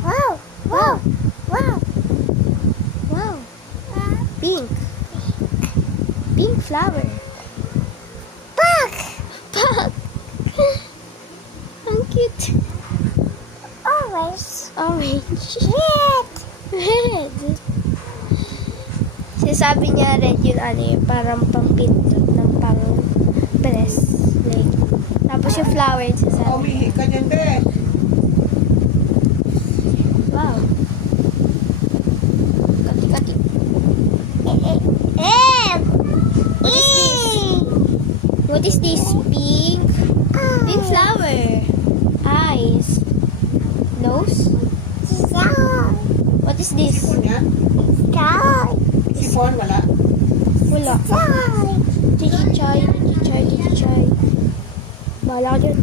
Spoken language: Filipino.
Wow! Wow! Wow! Wow! Pink. Pink flower. Pug! Pug! Ang cute. Orange. Orange. Red. Red. Sinasabi niya red yun ano yun, parang pampindot ng pang bracelet. Tapos yung flower sinasabi. Umihi ka dyan, be. Wow. Kati-kati. What is this? Pink? Pink flower. Eyes. Nose? What is this? Sipon yan? Sipon, wala? Wala. Chichichay, chichichay, chichichay. Bahala ka dyan.